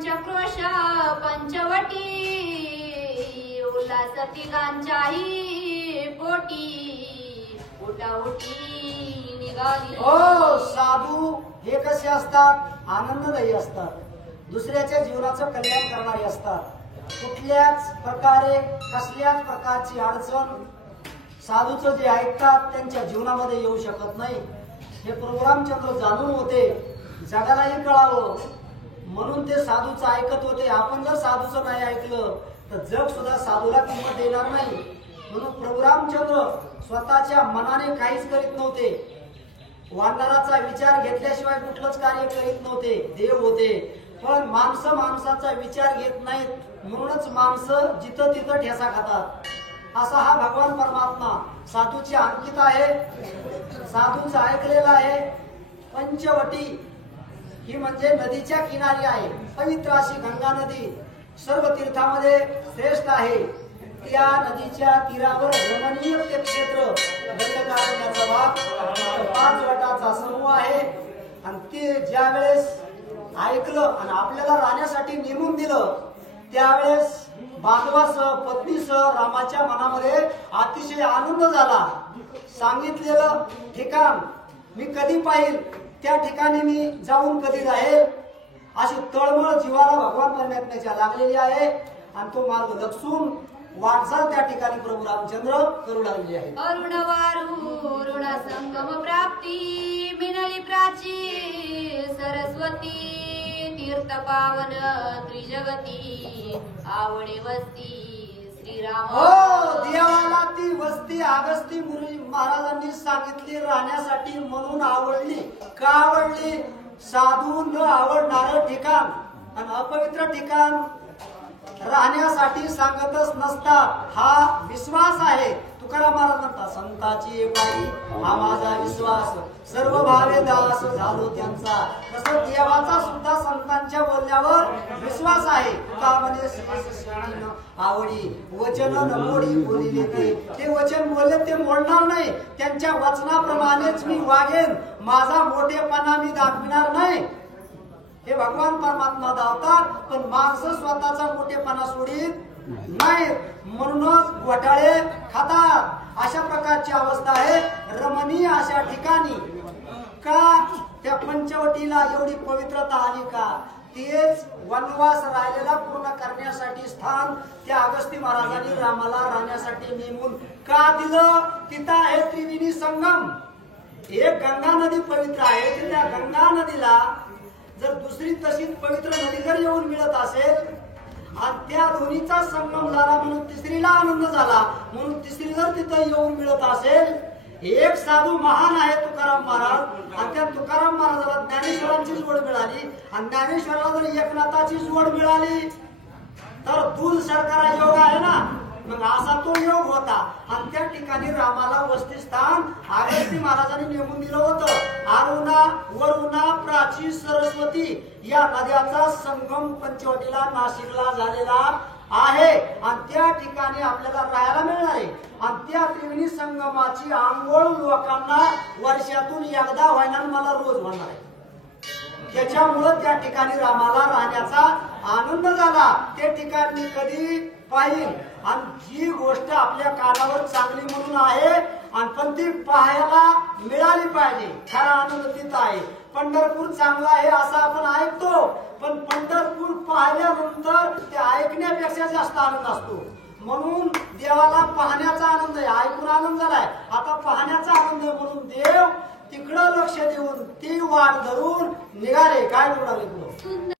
पंचक्रोश पंचवटी उल्हास तिघांच्याही पोटी उठाउठी निघाली। हो, साधू हे कसे असतात? आनंददायी असतात, दुसऱ्याच्या जीवनाचं कल्याण करणारे असतात। कुठल्याच प्रकारे कसल्याच प्रकारची अडचण साधूचं जे ऐकतात त्यांच्या जीवनामध्ये येऊ शकत नाही। हे प्रभू रामचंद्र जाणून होते, जगालाही कळावं म्हणून ते साधूचं ऐकत होते। आपण जर साधूचं नाही ऐकलं तर जग सुद्धा साधूला किंमत देणार नाही। म्हणून प्रभू रामचंद्र स्वतःच्या मनाने काहीच करीत नव्हते, वानराचा विचार घेतल्याशिवाय कुठलंच कार्य करीत नव्हते। देव होते पण माणसं माणसाचा विचार घेत नाहीत, म्हणूनच माणसं जिथं तिथं ठेसा खातात। असा हा भगवान परमात्मा साधूची अंकित आहे, साधूचं ऐकलेलं आहे। पंचवटी ही म्हणजे नदीच्या किनारी आहे, पवित्र अशी गंगा नदी सर्व तीर्थामध्ये श्रेष्ठ आहे। त्या नदीच्या तीरावर रमणीय ते क्षेत्र दंडकारण्याचा भाग 5 वटाचा समूह आहे। आणि ते ज्या वेळेस ऐकलं आणि आपल्याला राहण्यासाठी नेमून दिलं त्यावेळेस बांधवासह पत्नीसह रामाच्या मनामध्ये अतिशय आनंद झाला। सांगितलेलं ठिकाण मी कधी पाहिल, त्या ठिकाणी मी जाऊन कधी राहील अशी तळमळ जीवाला भगवान परमात्म्याच्या लागलेली आहे। आणि तो मार्ग लक्षून वाटचाल त्या ठिकाणी प्रभू रामचंद्र करू लागलेली आहे। अरुण वारू ऋण संगम प्राप्ती मिनली प्राची सरस्वती तीर्थ पावन त्रिजगती आवडे वस्ती श्रीराम। हो, देवाला ती वस्ती अगस्ती मुनी महाराजांनी सांगितली राहण्यासाठी म्हणून आवडली। का आवडली? साधू न आवडणारं ठिकाण आणि अपवित्र ठिकाण राहण्यासाठी सांगतच नसतात। हा विश्वास आहे। तुकाराम महाराज म्हणतात, संताची बाई हा माझा विश्वास सर्व भावे दास झालो त्यांचा। तसं देवाचा सुद्धा संतांच्या बोलण्यावर विश्वास आहे। तुका म्हणे आवडी वचन न मोडी बोलिले ते वचन बोलले ते मोडणार नाही, त्यांच्या वचनाप्रमाणेच मी वागेन, माझा मोठेपणा मी दाखविणार नाही। हे भगवान परमात्मा दावतात, पण माणसं स्वतःचा मोठेपणा सोडित नाहीत, म्हणूनच घोटाळे खातात। अशा प्रकारची अवस्था आहे रमणीय अशा ठिकाणी। का त्या पंचवटीला एवढी पवित्रता आली? का तेच वनवास राहिलेला पूर्ण करण्यासाठी स्थान त्या अगस्ती महाराजांनी रामाला राहण्यासाठी नेमून का दिलं? तिथं आहे त्रिवेणी संगम। एक गंगा नदी पवित्र आहे, त्या गंगा नदीला जर दुसरी तशीच पवित्र नदी जर येऊन मिळत असेल आणि त्या दोन्हीचा संगम झाला म्हणून तिसरीला आनंद झाला, म्हणून तिसरी जर तिथं येऊन मिळत असेल, एक साधू महान आहे तुकाराम महाराज आणि त्या तुकाराम महाराजाला ज्ञानेश्वरांची जोड मिळाली आणि ज्ञानेश्वराला जर एकनाथाची जोड मिळाली तर दूध सरकारा योग आहे ना। मग असा तो योग होता आणि त्या ठिकाणी रामाला वसतिस्थान अगस्ती महाराजांनी नेमून दिलं होतं। अरुणा वरुणा प्राची सरस्वती या नद्याचा संगम पंचवटीला नाशिकला झालेला आहे आणि त्या ठिकाणी आपल्याला राहायला मिळणार आहे। आणि त्या त्रिवेणी संगमाची आंघोळ लोकांना वर्षातून एकदा होणार, मला रोज होणार आहे। त्याच्यामुळे त्या ठिकाणी रामाला राहण्याचा आनंद झाला। ते ठिकाण मी कधी पाहिल आणि जी गोष्ट आपल्या कानावर चांगली म्हणून आहे आणि पण ती पाहायला मिळाली पाहिजे, खरा आनंद तिथं आहे। पंढरपूर चांगला आहे असं आपण ऐकतो, पण पंढरपूर पाहिल्यानंतर ते ऐकण्यापेक्षा जास्त आनंद असतो। म्हणून देवाला पाहण्याचा आनंद आहे, ऐकून आनंद झालाय, आता पाहण्याचा आनंद आहे। म्हणून देव तिकडं लक्ष देऊन ती वाट धरून निघाले। काय निघाले?